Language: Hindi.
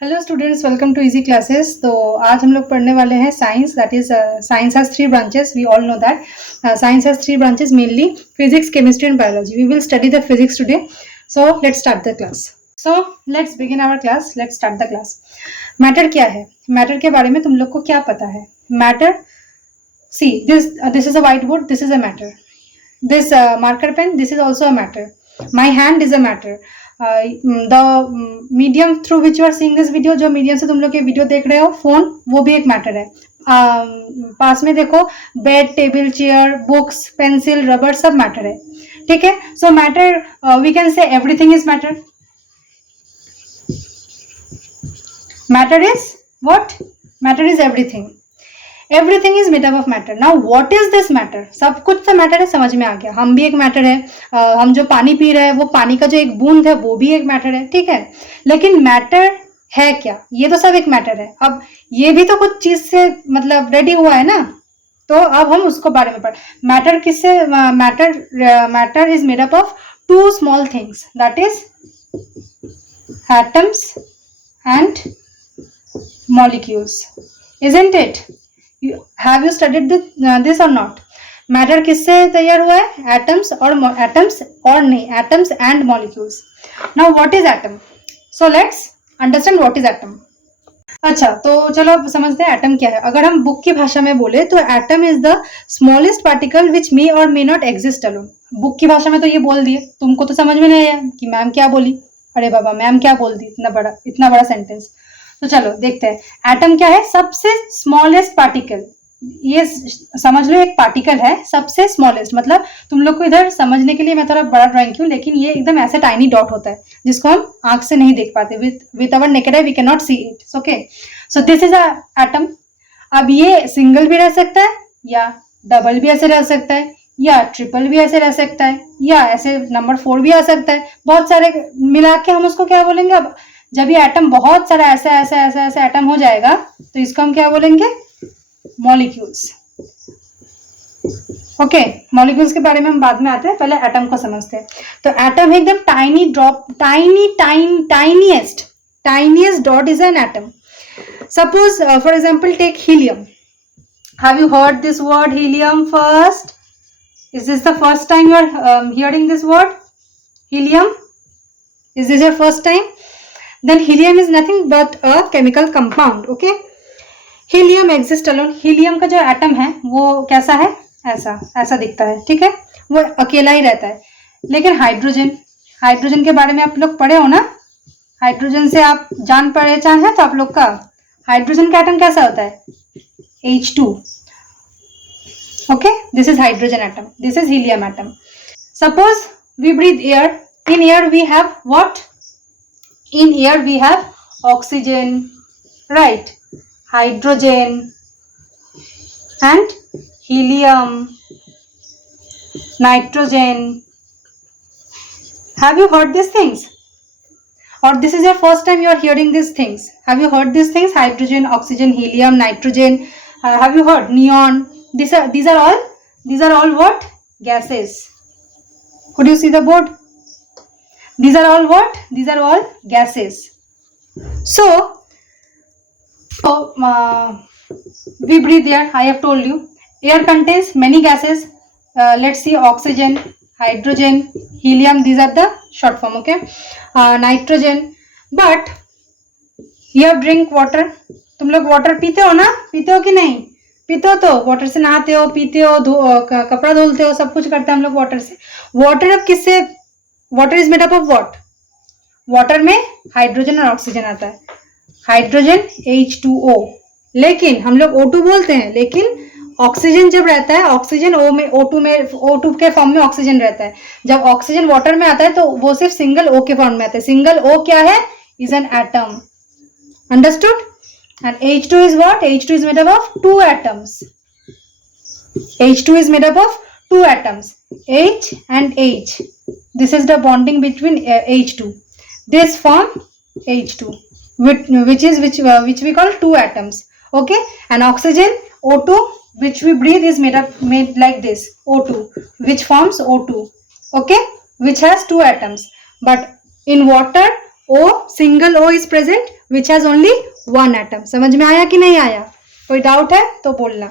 Hello students, welcome to Easy Classes. तो आज हम लोग पढ़ने वाले हैं science. That is science has three branches, we all know that. Science has three branches, mainly physics, chemistry and biology. We will study the physics today, so let's start the class. So let's begin our class, let's start the class. Matter क्या है? मैटर के बारे में तुम लोग को क्या पता है? Matter, see this is a white board, this is a matter. This marker pen, this is also a matter. My hand is a matter. The medium through which you are seeing this video, जो मीडियम से तुम लोग ये वीडियो देख रहे हो, फोन, वो भी एक मैटर है। पास में देखो, bed, table, chair, books, pencil, rubber, सब मैटर है। ठीक है, so matter, we can say everything is matter. Matter is what? Matter is everything. Everything is made up of matter. Now what is this matter? सब कुछ तो मैटर है, समझ में आ गया। हम भी एक मैटर है। हम जो पानी पी रहे हैं, वो पानी का जो एक बूंद है, वो भी एक मैटर है। ठीक है, लेकिन मैटर है क्या? ये तो सब एक मैटर है। अब ये भी तो कुछ चीज से मतलब रेडी हुआ है ना, तो अब हम उसको बारे में पढ़। मैटर किससे? Matter is made up of two small things, that is atoms and molecules, isn't it? Have you studied this or not? Matter किससे तैयार हुआ है? एटम्स और नहीं, atoms and molecules. Now what is atom? So let's understand what is atom. अच्छा, तो चलो अब समझते हैं एटम क्या है। अगर हम बुक की भाषा में बोले तो atom is the smallest particle which may or may not exist alone. Book की भाषा में तो ये बोल दिए, तुमको तो समझ में नहीं आया कि मैम क्या बोली। अरे बाबा, मैम क्या बोल दी, इतना बड़ा सेंटेंस। तो चलो देखते हैं एटम क्या है। सबसे स्मॉलेस्ट पार्टिकल, ये समझ लो एक पार्टिकल है, सबसे स्मॉलेस्ट। मतलब तुम लोग को इधर समझने के लिए मैं थोड़ा बड़ा ड्राइंग क्यों, लेकिन ये एकदम ऐसे टाइनी डॉट होता है जिसको हम आंख से नहीं देख पाते। With our naked eye we can not see it. Okay, so this is a atom. अब ये सिंगल भी रह सकता है, या डबल भी ऐसे रह सकता है, या ट्रिपल भी ऐसे रह सकता है, या ऐसे नंबर 4 भी आ सकता है। बहुत सारे मिला के हम उसको क्या बोलेंगे? अब जब ये एटम बहुत सारा ऐसा ऐसा ऐसा ऐसा एटम हो जाएगा, तो इसको हम क्या बोलेंगे? मॉलिक्यूल्स। ओके, मॉलिक्यूल्स के बारे में हम बाद में आते हैं, पहले एटम को समझते हैं। तो एटम है एकदम tiny drop, tiniest dot is an atom. Suppose for example take helium. Have you heard this word helium first? Is this the first time you are hearing this word helium? Is this your first time? Then helium is nothing but a chemical compound. Okay, helium exists alone. helium का जो एटम है वो कैसा है? ऐसा दिखता है। ठीक है, वो अकेला ही रहता है। लेकिन हाइड्रोजन के बारे में आप लोग पढ़े हो ना? हाइड्रोजन से आप जान पहचान है तो आप लोग का। हाइड्रोजन का एटम कैसा होता है? H2. Okay, this is hydrogen atom, this is helium atom. Suppose we breathe air. In air we have what? In air we have oxygen, right? Hydrogen and helium, nitrogen. Have you heard these things? Or this is your first time you are hearing these things? Have you heard these things? Hydrogen, oxygen, helium, nitrogen. Have you heard neon? These are all what? Gases. Could you see the board? These are all what? These are all gases. So we breathe air. I have told you. Air contains many gases. Let's see, oxygen, hydrogen, helium. These are the short form. Okay, nitrogen. But you drink water. तुम लोग वाटर पीते हो ना? पीते हो कि नहीं? पीते हो तो वाटर से नहाते हो, पीते हो, कपड़ा धुलते हो, सब कुछ करते हैं हम लोग वाटर से। वाटर अब किससे? Water is made up of what? Water में हाइड्रोजन और ऑक्सीजन आता है। हाइड्रोजन H2O, लेकिन हम लोग O2 बोलते हैं। लेकिन ऑक्सीजन जब रहता है, ऑक्सीजन O2 के फॉर्म में ऑक्सीजन रहता है। जब ऑक्सीजन वाटर में आता है तो वो सिर्फ सिंगल O के फॉर्म में आता है। सिंगल O क्या है? Is an atom. Understood? And H2 is what? H2 is made up of 2 atoms. H2 is made up of 2 atoms, H and H. This is the bonding between H2. This form H2, which we call 2 atoms. Okay, and oxygen O2, which we breathe, is made like this, O2, which forms O2. Okay, which has 2 atoms. But in water, O, single O is present, which has only one atom. समझ में आया कि नहीं आया? कोई डाउट है तो बोलना।